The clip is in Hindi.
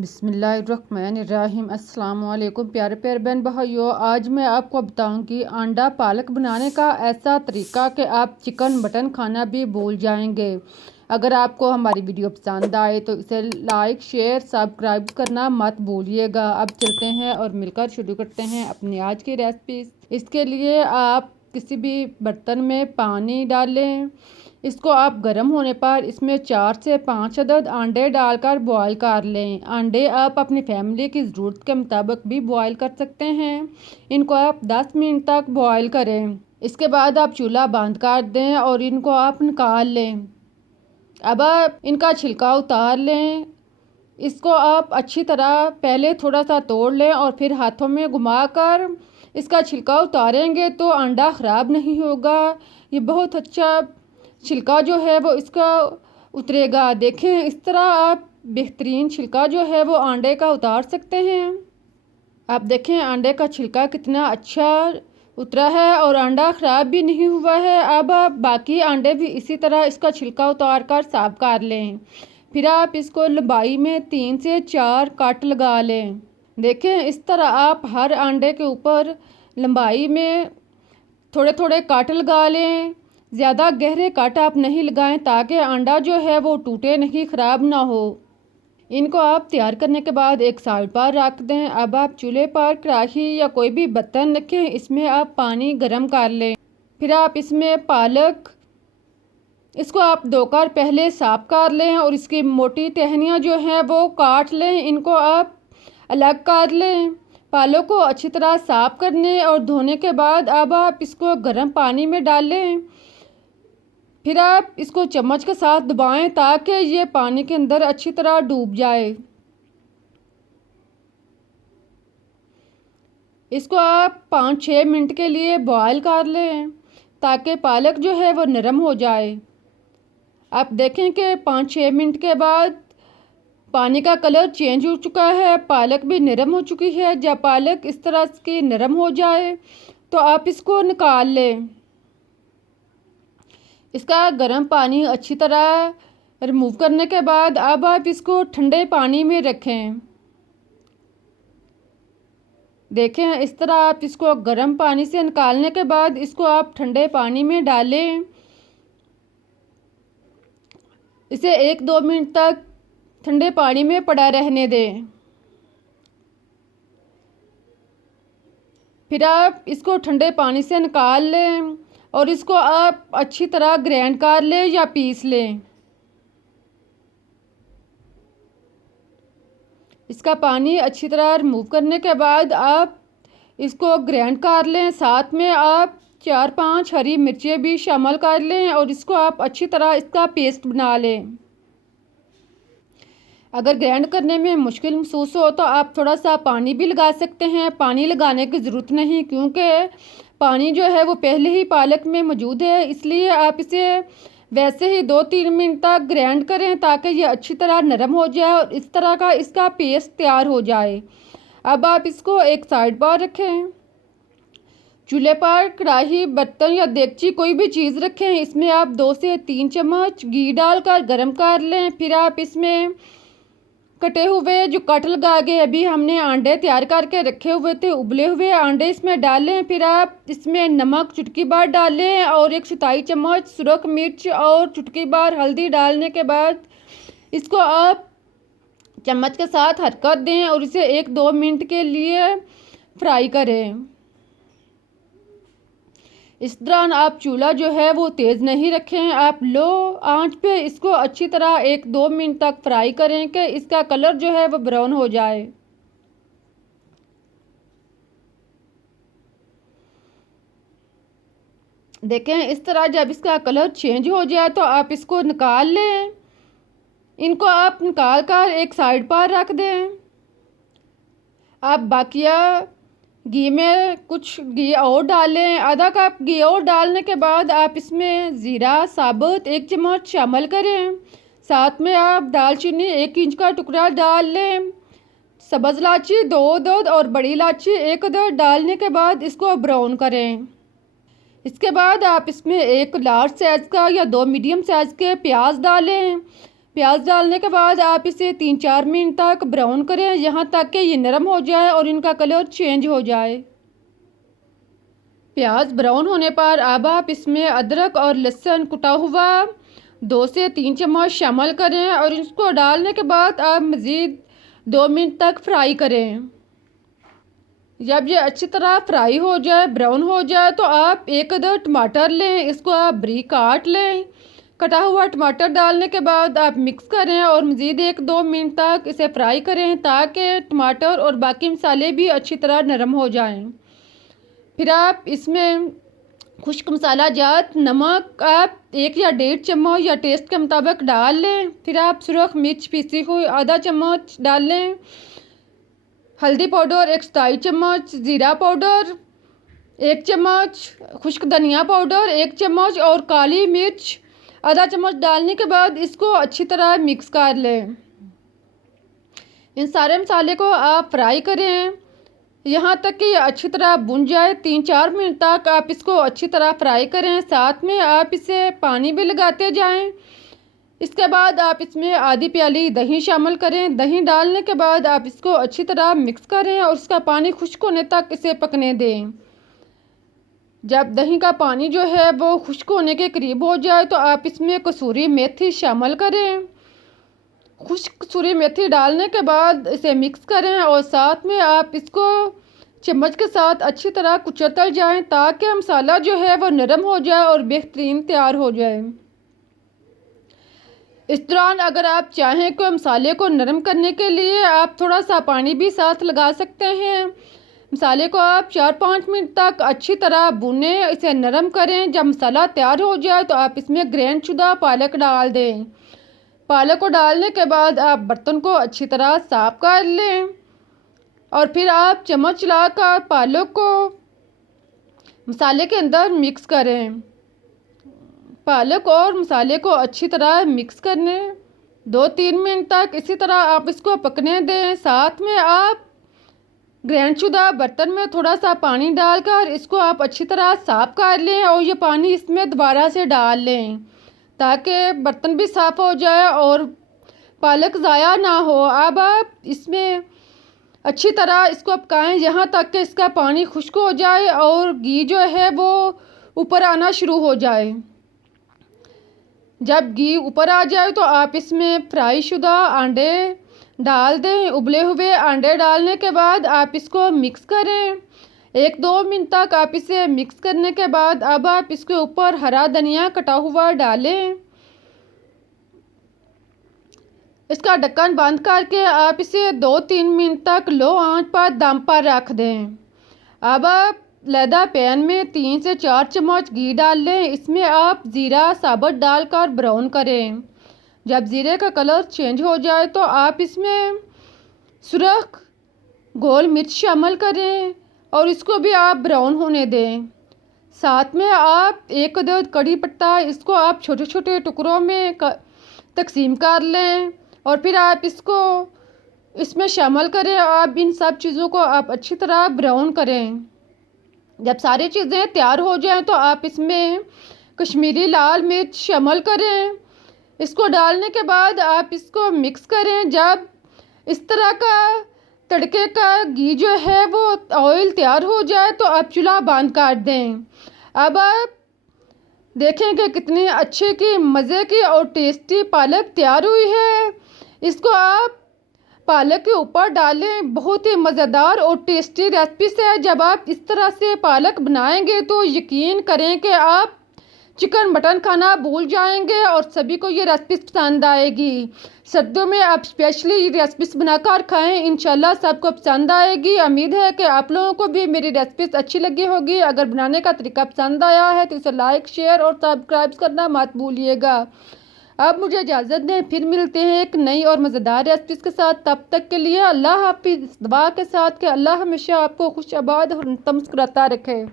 बिस्मिल्लाहिर्रहमानिर्रहीम। अस्सलाम वालेकुम प्यारे प्यारे बहन भाइयों, आज मैं आपको बताऊंगी अंडा पालक बनाने का ऐसा तरीका कि आप चिकन मटन खाना भी भूल जाएंगे। अगर आपको हमारी वीडियो पसंद आए तो इसे लाइक शेयर सब्सक्राइब करना मत भूलिएगा। अब चलते हैं और मिलकर शुरू करते हैं अपनी आज की रेसिपी। इसके लिए आप किसी भी बर्तन में पानी डालें। इसको आप गर्म होने पर इसमें 4 से 5 अदद अंडे डालकर बॉईल कर लें। अंडे आप अपनी फैमिली की ज़रूरत के मुताबिक भी बॉईल कर सकते हैं। इनको आप 10 मिनट तक बॉईल करें। इसके बाद आप चूल्हा बंद कर दें और इनको आप निकाल लें। अब आप इनका छिलका उतार लें। इसको आप अच्छी तरह पहले थोड़ा सा तोड़ लें और फिर हाथों में घुमाकर इसका छिलका उतारेंगे तो अंडा ख़राब नहीं होगा। ये बहुत अच्छा छिलका जो है वो इसका उतरेगा। देखें, इस तरह आप बेहतरीन छिलका जो है वो अंडे का उतार सकते हैं। आप देखें अंडे का छिलका कितना अच्छा उतरा है और अंडा ख़राब भी नहीं हुआ है। अब आप बाकी अंडे भी इसी तरह इसका छिलका उतार कर साफ कर लें। फिर आप इसको लंबाई में 3 से 4 कट लगा लें। देखें, इस तरह आप हर अंडे के ऊपर लंबाई में थोड़े थोड़े कट लगा लें। ज़्यादा गहरे कट आप नहीं लगाएं ताकि अंडा जो है वो टूटे नहीं, ख़राब ना हो। इनको आप तैयार करने के बाद एक साइड पर रख दें। अब आप चूल्हे पर कढ़ाई या कोई भी बर्तन रखें, इसमें आप पानी गर्म कर लें। फिर आप इसमें पालक इसको आप धोकर पहले साफ कर लें और इसकी मोटी टहनियाँ जो हैं वो काट लें। इनको आप अलग कर लें। पालक को अच्छी तरह साफ करने और धोने के बाद अब आप इसको गर्म पानी में डालें। फिर आप इसको चम्मच के साथ दबाएं ताकि ये पानी के अंदर अच्छी तरह डूब जाए। इसको आप 5-6 मिनट के लिए बॉईल कर लें ताकि पालक जो है वो नरम हो जाए। आप देखें कि 5-6 मिनट के बाद पानी का कलर चेंज हो चुका है, पालक भी नरम हो चुकी है। जब पालक इस तरह की नरम हो जाए तो आप इसको निकाल लें। इसका गर्म पानी अच्छी तरह रिमूव करने के बाद अब आप इसको ठंडे पानी में रखें। देखें, इस तरह आप इसको गर्म पानी से निकालने के बाद इसको आप ठंडे पानी में डालें। इसे 1-2 मिनट तक ठंडे पानी में पड़ा रहने दें। फिर आप इसको ठंडे पानी से निकाल लें और इसको आप अच्छी तरह ग्राइंड कर लें या पीस लें। इसका पानी अच्छी तरह रिमूव करने के बाद आप इसको ग्राइंड कर लें। साथ में आप 4-5 हरी मिर्चें भी शामिल कर लें और इसको आप अच्छी तरह इसका पेस्ट बना लें। अगर ग्राइंड करने में मुश्किल महसूस हो तो आप थोड़ा सा पानी भी लगा सकते हैं। पानी लगाने की ज़रूरत नहीं क्योंकि पानी जो है वो पहले ही पालक में मौजूद है, इसलिए आप इसे वैसे ही 2-3 मिनट तक ग्राइंड करें ताकि ये अच्छी तरह नरम हो जाए और इस तरह का इसका पेस्ट तैयार हो जाए। अब आप इसको एक साइड पर रखें। चूल्हे पर कढ़ाई, बर्तन या देगची कोई भी चीज़ रखें। इसमें आप 2 से 3 चम्मच घी डालकर गर्म कर लें। फिर आप इसमें कटे हुए जो कट लगा के अभी हमने अंडे तैयार करके रखे हुए थे, उबले हुए अंडे इसमें डालें। फिर आप इसमें नमक चुटकी भर डालें और 1 चौथाई चम्मच सुरख मिर्च और चुटकी भर हल्दी डालने के बाद इसको आप चम्मच के साथ हरकत दें और इसे 1-2 मिनट के लिए फ्राई करें। इस दौरान आप चूल्हा जो है वो तेज़ नहीं रखें। आप लो आंच पे इसको अच्छी तरह 1-2 मिनट तक फ्राई करें कि इसका कलर जो है वो ब्राउन हो जाए। देखें, इस तरह जब इसका कलर चेंज हो जाए तो आप इसको निकाल लें। इनको आप निकाल कर एक साइड पर रख दें। आप बाकिया घी में कुछ घी और डालें। आधा कप घी और डालने के बाद आप इसमें ज़ीरा साबुत 1 चम्मच शामिल करें। साथ में आप दालचीनी 1 इंच का टुकड़ा डाल लें। सब्ज़ इलायची 2 अदद और बड़ी इलायची 1 अदद डालने के बाद इसको ब्राउन करें। इसके बाद आप इसमें 1 लार्ज साइज़ का या 2 मीडियम साइज़ के प्याज डालें। प्याज डालने के बाद आप इसे 3-4 मिनट तक ब्राउन करें, यहाँ तक कि ये नरम हो जाए और इनका कलर चेंज हो जाए। प्याज ब्राउन होने पर अब आप इसमें अदरक और लहसुन कुटा हुआ 2 से 3 चम्मच शामिल करें और इसको डालने के बाद आप मज़ीद 2 मिनट तक फ्राई करें। जब ये अच्छी तरह फ्राई हो जाए, ब्राउन हो जाए, तो आप एक अदर टमाटर लें, इसको आप बारीक काट लें। कटा हुआ टमाटर डालने के बाद आप मिक्स करें और मज़ीद 1-2 मिनट तक इसे फ्राई करें ताकि टमाटर और बाकी मसाले भी अच्छी तरह नरम हो जाएं। फिर आप इसमें खुश्क मसाला जात नमक आप 1 या 1.5 चम्मच या टेस्ट के मुताबिक डाल लें। फिर आप सुरख मिर्च पीसी हुई आधा चम्मच डाल लें। हल्दी पाउडर 1 चौथाई चम्मच, ज़ीरा पाउडर 1 चम्मच, खुश्क धनिया पाउडर 1 चम्मच और काली मिर्च आधा चम्मच डालने के बाद इसको अच्छी तरह मिक्स कर लें। इन सारे मसाले को आप फ्राई करें यहाँ तक कि अच्छी तरह भुन जाए। 3-4 मिनट तक आप इसको अच्छी तरह फ्राई करें, साथ में आप इसे पानी भी लगाते जाएं। इसके बाद आप इसमें आधी प्याली दही शामिल करें। दही डालने के बाद आप इसको अच्छी तरह मिक्स करें और उसका पानी खुश्क होने तक इसे पकने दें। जब दही का पानी जो है वो खुश्क होने के करीब हो जाए तो आप इसमें कसूरी मेथी शामिल करें। खुश्क कसूरी मेथी डालने के बाद इसे मिक्स करें और साथ में आप इसको चम्मच के साथ अच्छी तरह कुचलते जाएं ताकि मसाला जो है वो नरम हो जाए और बेहतरीन तैयार हो जाए। इस दौरान अगर आप चाहें कि मसाले को नरम करने के लिए आप थोड़ा सा पानी भी साथ लगा सकते हैं। मसाले को आप 4-5 मिनट तक अच्छी तरह भूनें, इसे नरम करें। जब मसाला तैयार हो जाए तो आप इसमें ग्राइंड शुदा पालक डाल दें। पालक को डालने के बाद आप बर्तन को अच्छी तरह साफ कर लें और फिर आप चम्मच चलाकर पालक को मसाले के अंदर मिक्स करें। पालक और मसाले को अच्छी तरह मिक्स करने 2-3 मिनट तक इसी तरह आप इसको पकने दें। साथ में आप ग्राइंड शुदा बर्तन में थोड़ा सा पानी डालकर इसको आप अच्छी तरह साफ कर लें और ये पानी इसमें दोबारा से डाल लें ताकि बर्तन भी साफ़ हो जाए और पालक ज़ाया ना हो। अब आप इसमें अच्छी तरह इसको पकाएं यहाँ तक कि इसका पानी खुश्क हो जाए और घी जो है वो ऊपर आना शुरू हो जाए। जब घी ऊपर आ जाए तो आप इसमें फ्राई शुदा अंडे डाल दें। उबले हुए अंडे डालने के बाद आप इसको मिक्स करें। 1-2 मिनट तक आप इसे मिक्स करने के बाद अब आप इसके ऊपर हरा धनिया कटा हुआ डालें। इसका ढक्कन बंद करके आप इसे 2-3 मिनट तक लो आंच पर दम पर रख दें। अब आप लैदा पैन में 3 से 4 चम्मच घी डाल लें। इसमें आप ज़ीरा साबुत डालकर ब्राउन करें। जब ज़ीरे का कलर चेंज हो जाए तो आप इसमें सुरख गोल मिर्च शामिल करें और इसको भी आप ब्राउन होने दें। साथ में आप 1 अदद कड़ी पत्ता इसको आप छोटे छोटे टुकड़ों में तकसीम कर लें और फिर आप इसको इसमें शामिल करें। आप इन सब चीज़ों को आप अच्छी तरह ब्राउन करें। जब सारी चीज़ें तैयार हो जाएं तो आप इसमें कश्मीरी लाल मिर्च शामिल करें। इसको डालने के बाद आप इसको मिक्स करें। जब इस तरह का तड़के का घी जो है वो ऑयल तैयार हो जाए तो आप चूल्हा बंद कर दें। अब आप देखेंगे कितनी अच्छे की मज़े की और टेस्टी पालक तैयार हुई है। इसको आप पालक के ऊपर डालें। बहुत ही मज़ेदार और टेस्टी रेसिपी है। जब आप इस तरह से पालक बनाएंगे तो यकीन करें कि आप चिकन मटन खाना भूल जाएंगे और सभी को ये रेसिपी पसंद आएगी। सर्दियों में आप स्पेशली ये रेसिपीज बनाकर खाएं, इंशाल्लाह सबको पसंद आएगी। उम्मीद है कि आप लोगों को भी मेरी रेसिपीज अच्छी लगी होगी। अगर बनाने का तरीका पसंद आया है तो इसे लाइक, शेयर और सब्सक्राइब करना मत भूलिएगा। अब मुझे इजाज़त दें, फिर मिलते हैं एक नई और मज़ेदार रेसिपीज़ के साथ। तब तक के लिए अल्लाह हाफिज़। दुआ के साथ कि अल्लाह हमेशा आपको खुश आबाद और तमस्कुराता रखे।